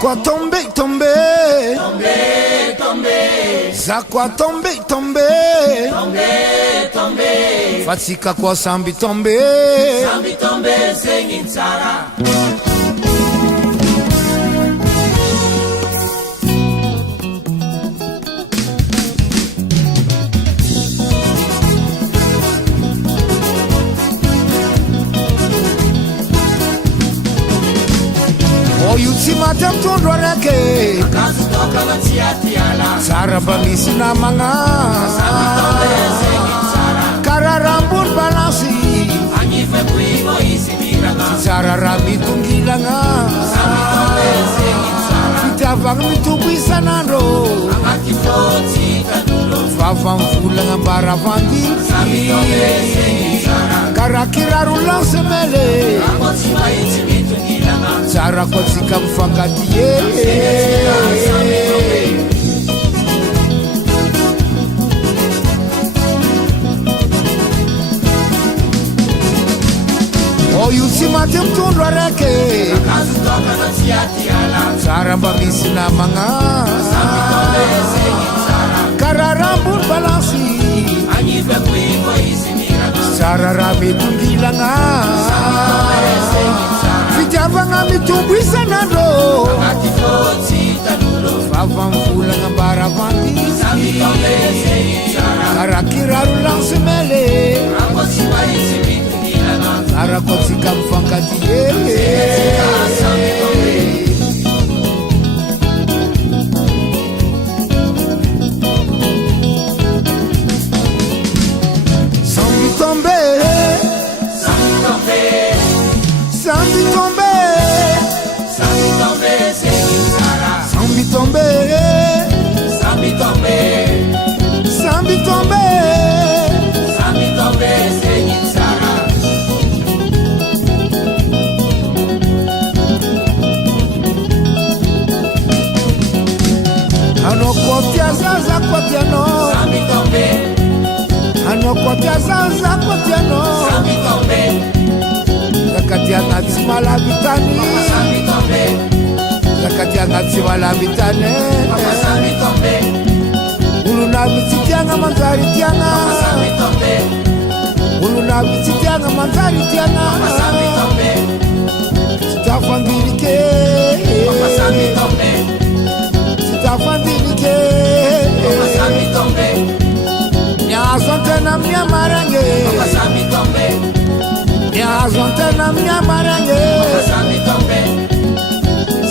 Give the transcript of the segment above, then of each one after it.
quoi tomber, tomber, tomber, tomber, ça quoi tomber, tomber, tomber, tomber, fatika quoi sambi tomber, sambi tomber, singing Sarah. Yuti matam tundwa rake Kazi toka watiati ala Sara bamisi na manga Sambi tombe singing Sarah. Kararambur balansi Anyife kuigo isi miranga Sara rami tungilanga Sambi tombe singing Sarah. Fitavang mitubisa nando Amati foti kanulo Favam fulanga baravandi Sambi tombe singing Sarah. Karakiraru lance mele Amoti maiti mitungilanga Sara kotsika mfangatiye Yuti matem tundwa rake Kazi toka watiati ala Sara bamisi na manga Sambi tombe singing Sarah. Kararambur balansi Anyife kuigo isi miranga Sara rami tungilanga Fitavanga mitubisa nando Amati foti kanulo Favam fulanga baravandi Sambi tombe singing Sarah. Karakiraru lance mele Amoti maiti mitungilanga Sara kotsika mfangatiye Sambi tombe Sambi tombe Sambi tombe Sambi tombe Sambi tombe singing Sarah. Sambi tombe Sambi tombe Sambi tombe Sambi tombe singing Sarah. Ano kotia zaza kotia no Sambi tombe Ano kotia zaza kotia no Sambi tombe Zakatia natima la vitani Sambi tombe Zakatia natima la vitani Sambi tombe Uluna vititianga manzari tianga Sambi tombe Uluna vititianga manzari tianga Sambi tombe Sitafandilike Sambi tombe Sitafandilike Sambi tombe Nyazonte na mnyamarange Sambi tombe Nyazonte na mnyamarange Sambi tombe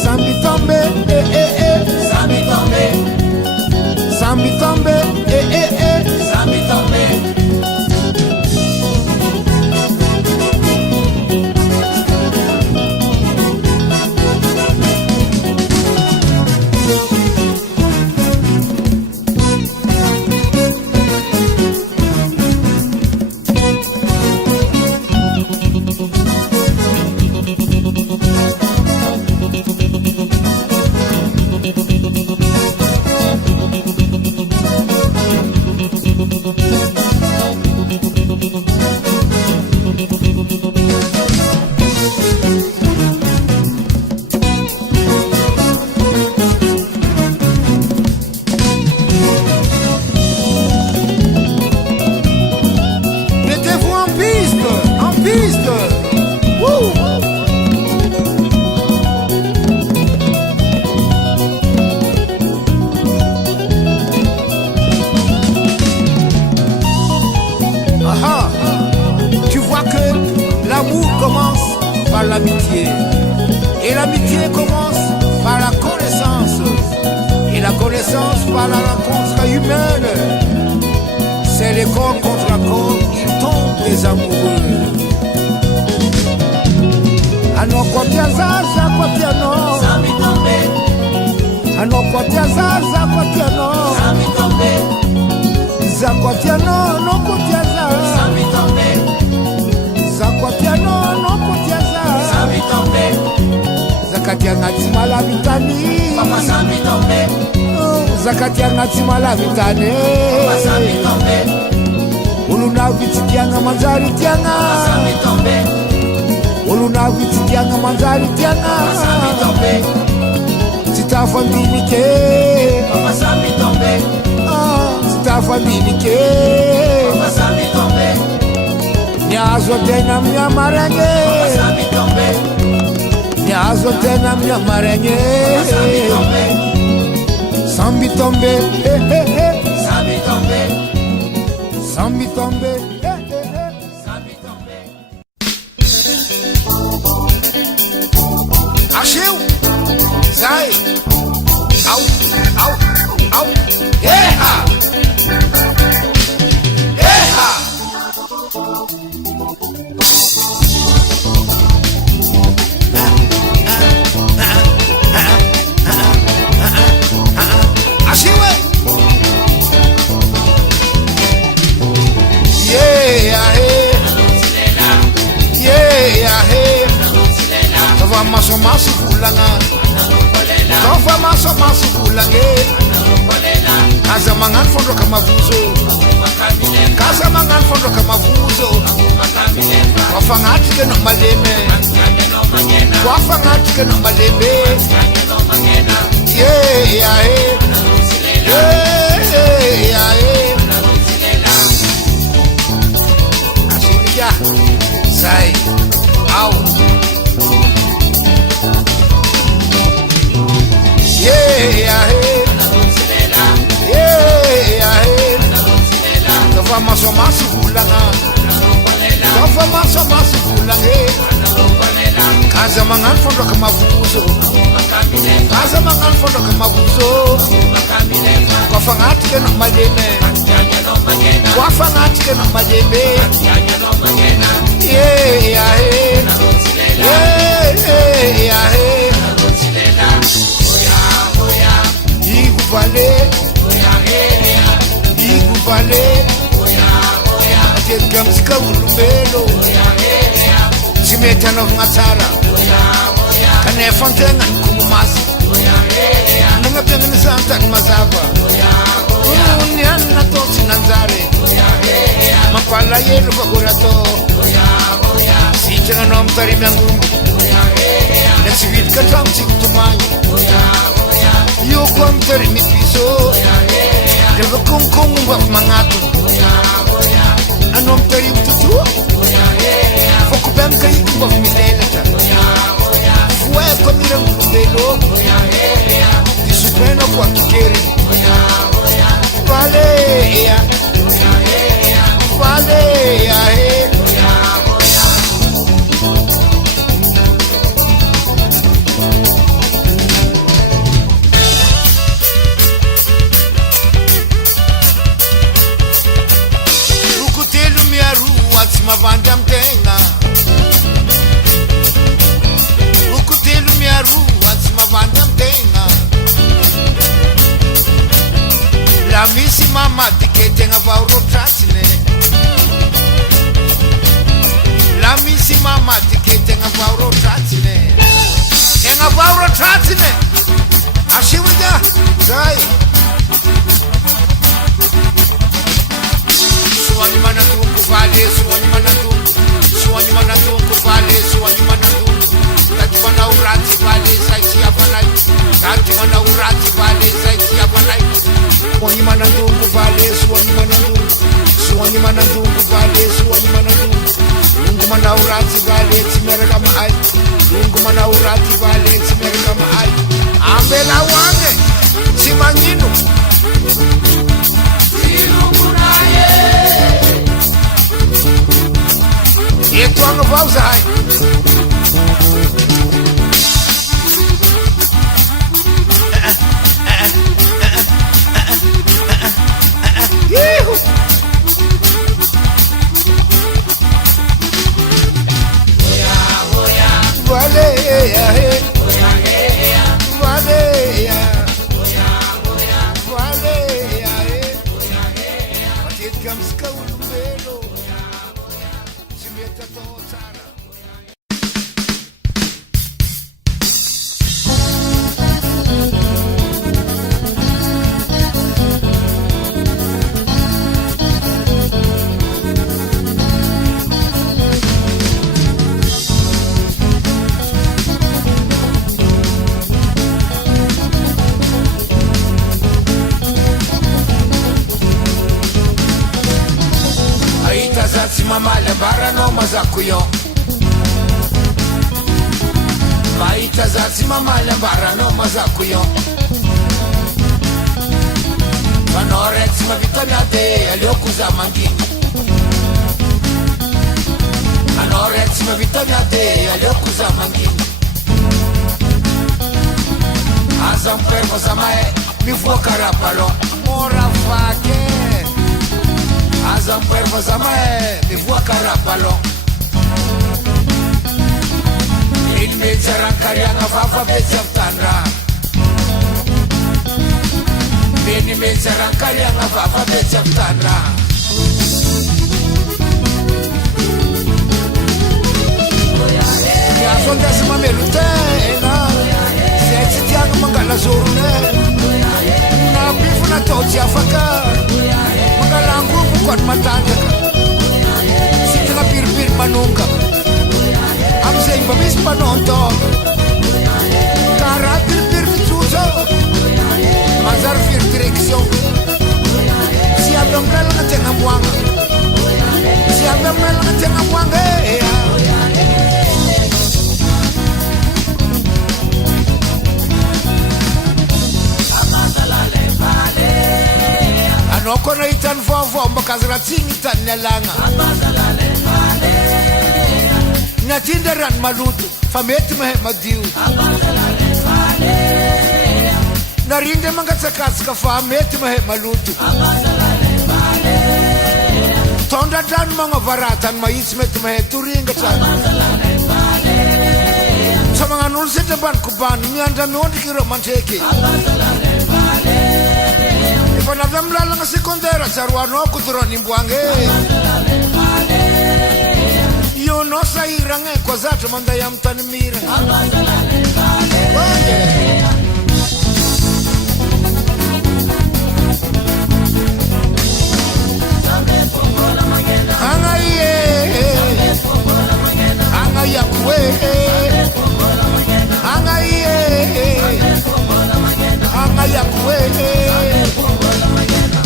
Sambi tombe Sambi tombe Sambi tombe Sambi tombe Mettez-vous en piste, en piste. Wouh. Aha. Tu vois que l'amour commence par l'amitié. Et l'amitié commence par la connaissance. Et la connaissance par la rencontre humaine. C'est les corps contre la corps, ils tombent des amoureux. Ano kotia zaza kotia no Sambi tombe Ano kotia zaza kotia no Sambi tombe Za kotia no kotia zaza Sambi tombe Za kotia no kotia zaza Sambi tombe Zakatia natima la vitani Papa Sambi tombe Zakatia natima la vitani Papa Sambi tombe Uluna vitikianga manzari tianga Sambi tombe Uluna vitikianga manzari tianga Sambi tombe Sitafambilike Papa Sami tombe Sitafambilike Papa Sami tombe Niazo tena mnyamaranye Papa Sami tombe Niazo tena mnyamaranye Sami tombe Sambi tombe Sami tombe Sambi tombe Sami tombe Acheu Sai Au Au Au Eha Eha Acheu Tova maso kulanga Tova maso kulange Kaza mangan fondo kamavuzo Kaza mangan fondo kamavuzo Wafangati ke no maleme Wafangati ke no maleme Asilia Sai Au Tova maso kulanga Tova maso kulange Kaza mangan fondo kamavuzo Kaza mangan fondo kamavuzo Wafangati ke no maleme Wafangati ke no maleme Iguvale Atetkamska ulumelo Simeta no ngatsara Kane fontenga nkumumasi Nangapenga nisanta mazava Unyana toksi nanzare Mapala yelu fakurato Sitanga nom tari mangumbi Nesivit katang siktumanyi Yukom tari mipiso Deva kung waf mangatu Anom tari ututu Fokubem kari waf milelata Fue komira mbelo Disupeno kwa kikeri Vale ya Vale ya Mavanda mtenga Ukutilu miaru Wats mavanda mtenga La misi mama Tikete nga vauro tratsine La misi mama Tikete nga vauro tratsine Nga vauro tratsine Ashiwida Zai Suwani manantungu vale Suwani manantungu vale Suwani manantungu Tati wana urati vale Saiti yavanai Tati wana urati vale Saiti yavanai Suwani manantungu vale Suwani manantungu vale Suwani manantungu Lungu mana urati vale Timereka maai Lungu mana urati vale Timereka maai Ambela wange Simanyinu Eto ang pausay. Vale ya he. Vale ya. Vale ya he. It comes cold melo. Simeta to sana. zatsy mamaly ambaranao mazako io mahita zatsy mamaly ambaranao mazako io fanao raiky tsy mavita miady aleoko za manginy anao raiky tsy mavita miady aleoko za manginy aza miperva za mahay mivoaka raha ballon mora vaky aza miperva za mahay mivoaka raha ballon ilmetsy arankariagna vavabetsy amin'ny tany raha meny metsy arankariagna vavabetsy amin'ny tany raha miaso andrasy mamelo tena zay tsy tiagna mangala zorone na bifo natao tsy afaka mangala angovo koany matanjaka sy tegna piripiry manonga amizay mba misy mpanontono karaha piripiry fitsotso manjary firy direction tsy aby amin'ny lalagna tegna moagna tsy aby amin'ny lalagna tegna moagna anao koa nahitany vaovao mbakazy raha tsy gnitany alagna natindra rano maloto fa mety mahay madio narindra mangatsakatsaka fa mety mahay maloto tondradrano magnovaratany mahitsy mety mahay toringatra sa magnan'olo sedra ambanikobany miandra miondriky ireo mandreky efa navy amin'ny lalagna secondaire tsaroanao kodorony imboagny io nao sahiragna koa zatra manday amin'ny tany miragna agnaie agnaiakoe agnaie agnaiakoe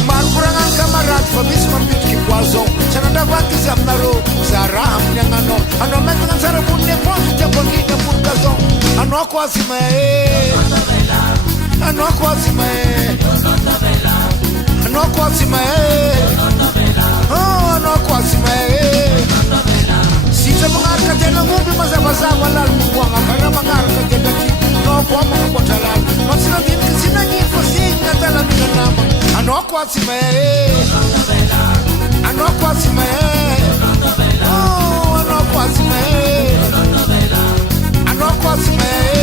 marokoragnany camarady fa misy mampitriky poison tsy anandravaky izy aminareo za raha amin'ny agnanao anao mentagna tsara moniny éponge tiabanginy ambony gazon anao koa azy mahay anao koa azy mahay anao koa azy mahay anao koa azy mahay sitra magnaraka tena ngomby mazavazava lalo mivoagna karaha magnaraka tendaky anao koa magnaboatra lalo fa tsy nandiniky tsy nagnino fa signa talamina nama anao koa azy mahay anao koa azy mahay anao koa azy mahay anao koa azy mahay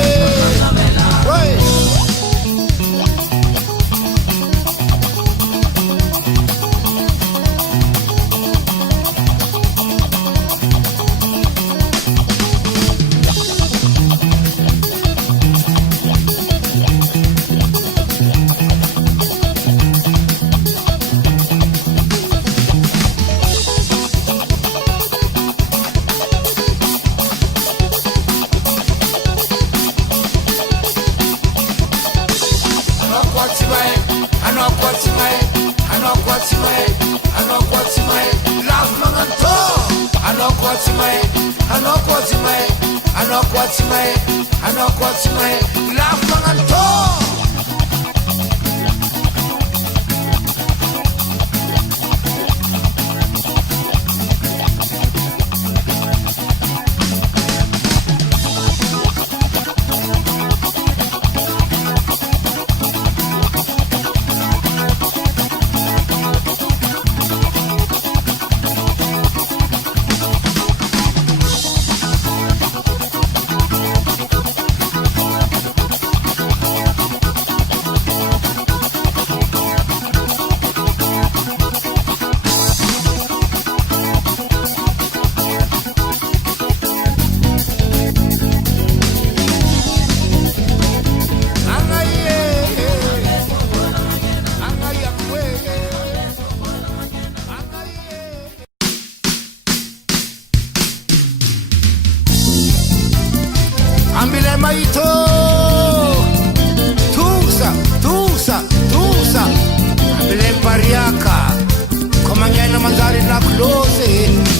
Tusa Ambile pariaka Komangena manzari na close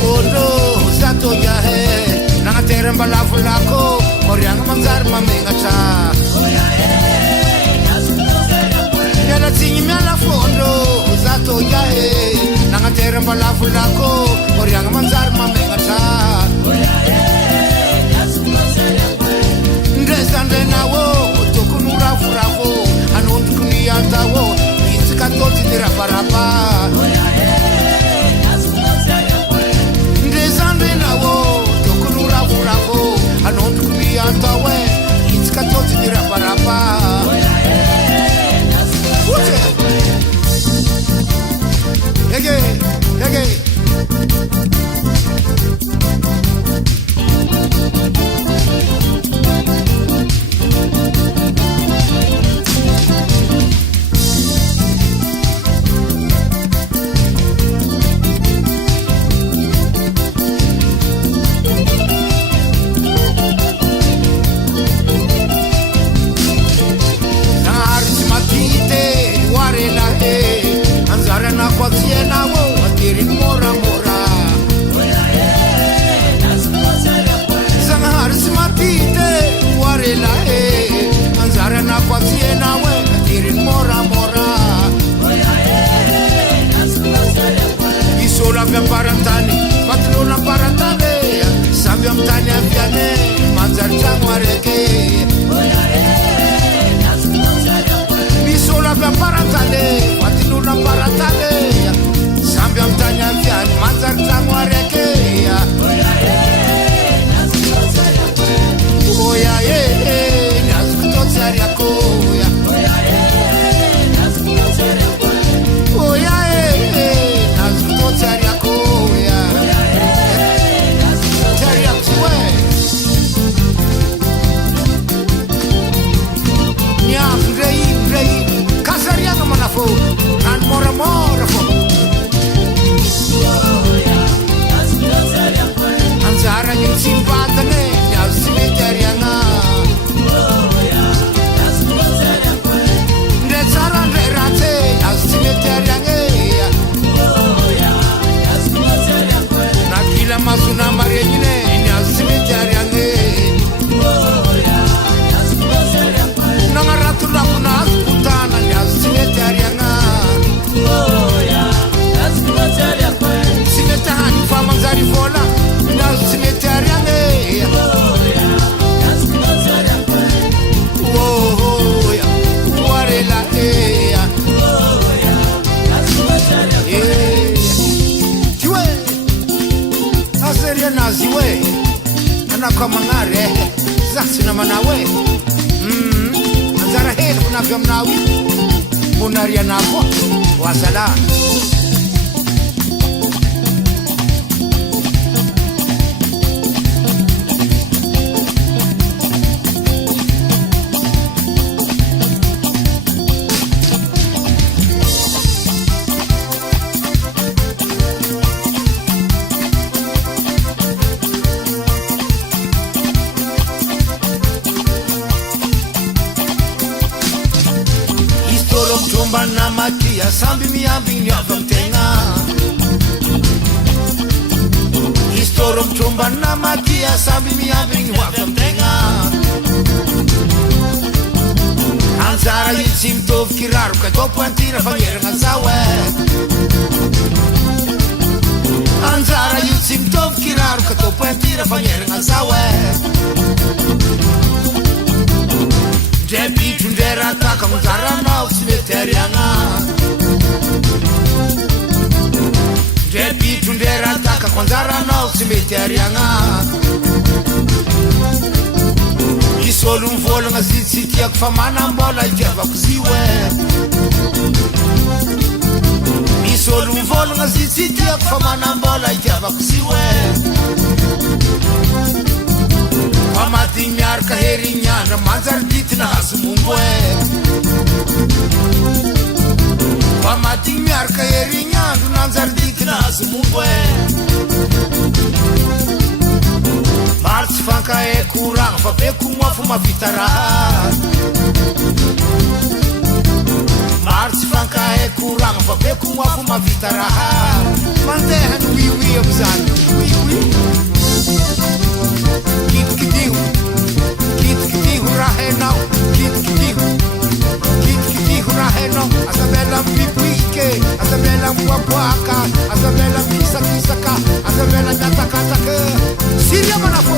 fondo satoya he nangatera mbalafu lako orianga manzari mamengata Yala tingi miala fondo satoya he nangatera mbalafu lako orianga manzari mamengata Ndesande nawo tokunura furavo anondukuni yantawo itsikatoti niraparapa Ndesande nawo tokunura furavo anondukuni yantawe itsikatoti niraparapa Yege Parantani, patrona parantane, sabiam tanya piane, manjar changwareke. Bisola parantane, patrona parantane, sabiam tanya piane, manjar changwareke. Oya naskutotsari akoya. Oya naskutotsari and more fo Anzara yung simpatane Yaw simeterianga Ndetsara nderate Yaw simeterianga Nakila masuna marienine Yaw simeterianga Nangaratu lakuna asputana Yaw simeterianga Simetahani famanzari vola Yaw simeterianga Warela Jue Aseria naziwe Anakwa mangare Zasina manawe Anzara heli kunavyo mnawi Munaria napo Wasala na makia sambi miambi nyavamtenga Istoro mchumba na makia sambi miambi nyavamtenga Anzara yitsim tov kiraru katopo antira fangere ngazawe Anzara yitsim tov kiraru katopo antira fangere ngazawe Debi tundera taka mzara na usimeterianga Debi tundera taka kwanzara na usimeterianga Isolu mvolo nga zitsiti ya kufamana mbola ikeva kuziwe Isolu mvolo nga zitsiti ya kufamana mbola ikeva kuziwe Amati nyar kaheri nyana manzar ditna hasumumbwe Amati nyar kaheri nyana manzar ditna hasumumbwe Marts fanka e kurang fa pe kumwa fuma vitara Marts fanka e kurang fa pe kumwa fuma vitara Mante han wiwi abzan Kitiho raheno, asabela mpipike, asabela mwapuaka, asabela misakisaka, asabela nyatakatake. Siria manafo.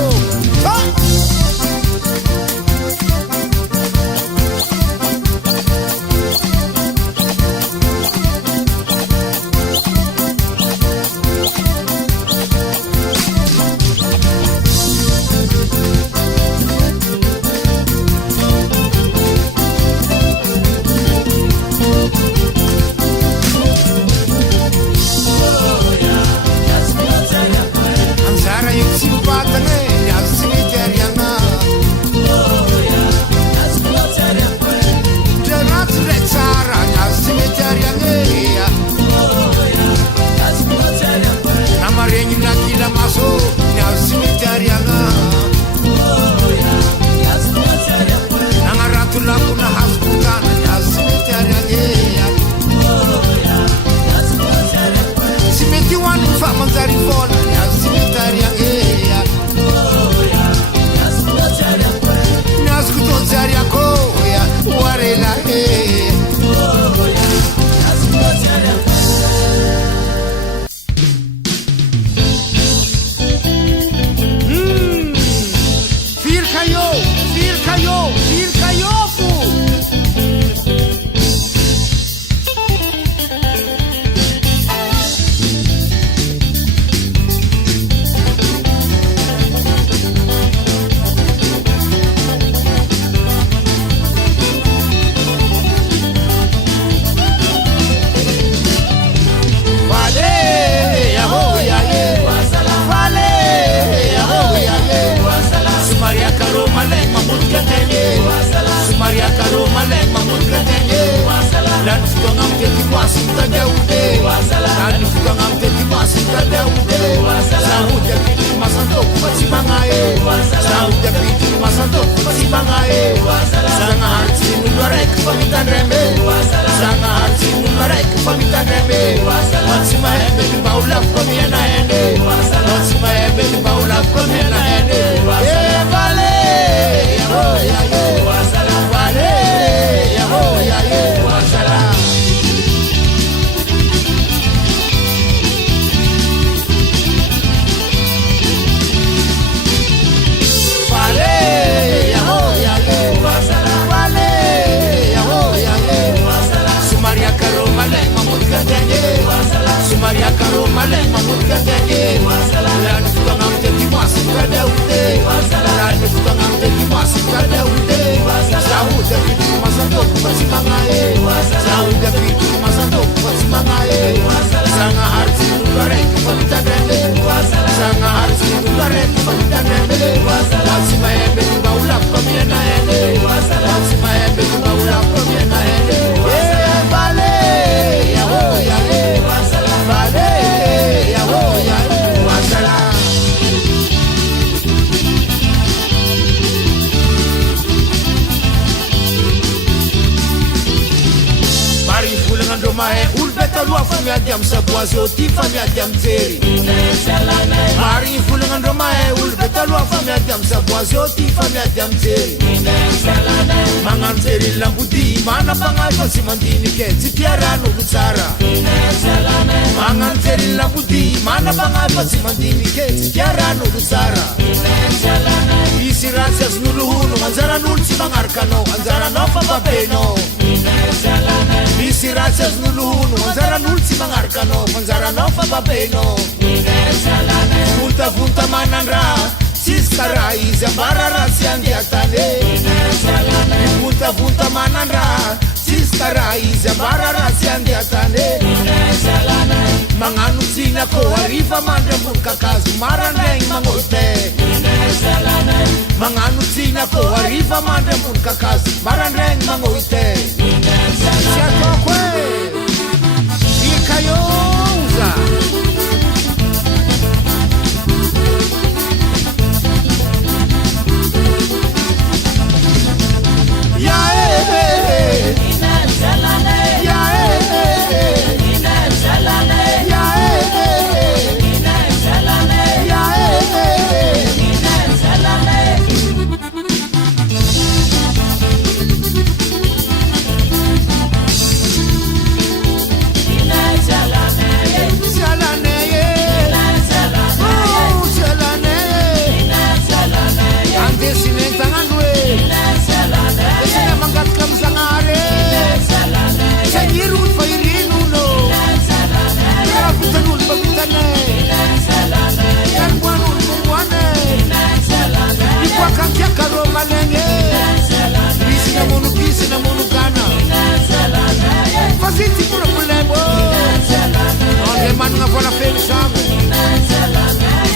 vola fely sambo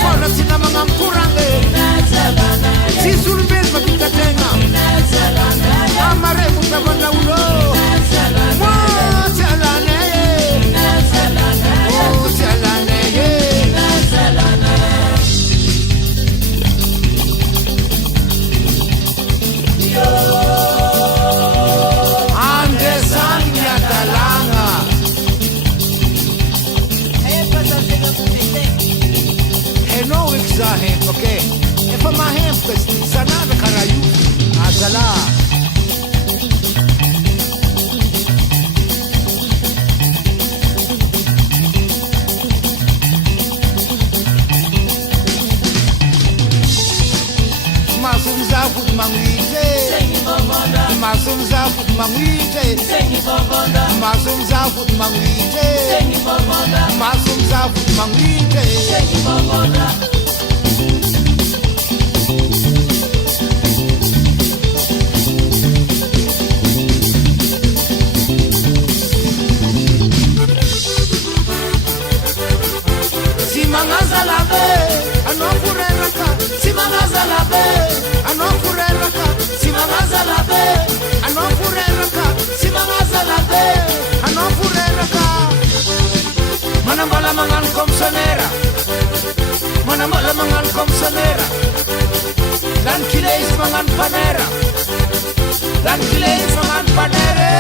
vola tsy namagna amikorange tsisy olombelo mavita tegna amare motavana olo mo tsy alane oh tsy alane andesany miadalagna hainao eky za hempo ke efa mahempoka sanana karaha io azala masomza fody magnite masomza fody magnite masomza fody magnite masomza fody magnite si mangazalabe anao fureraka si mangazalabe anao fureraka si mangazalabe anao fureraka si mangazalabe anao fureraka manambala magnano commissionnaire manambala magnano commissionnaire lany kile izy magnano panera lany kile izy magnano panere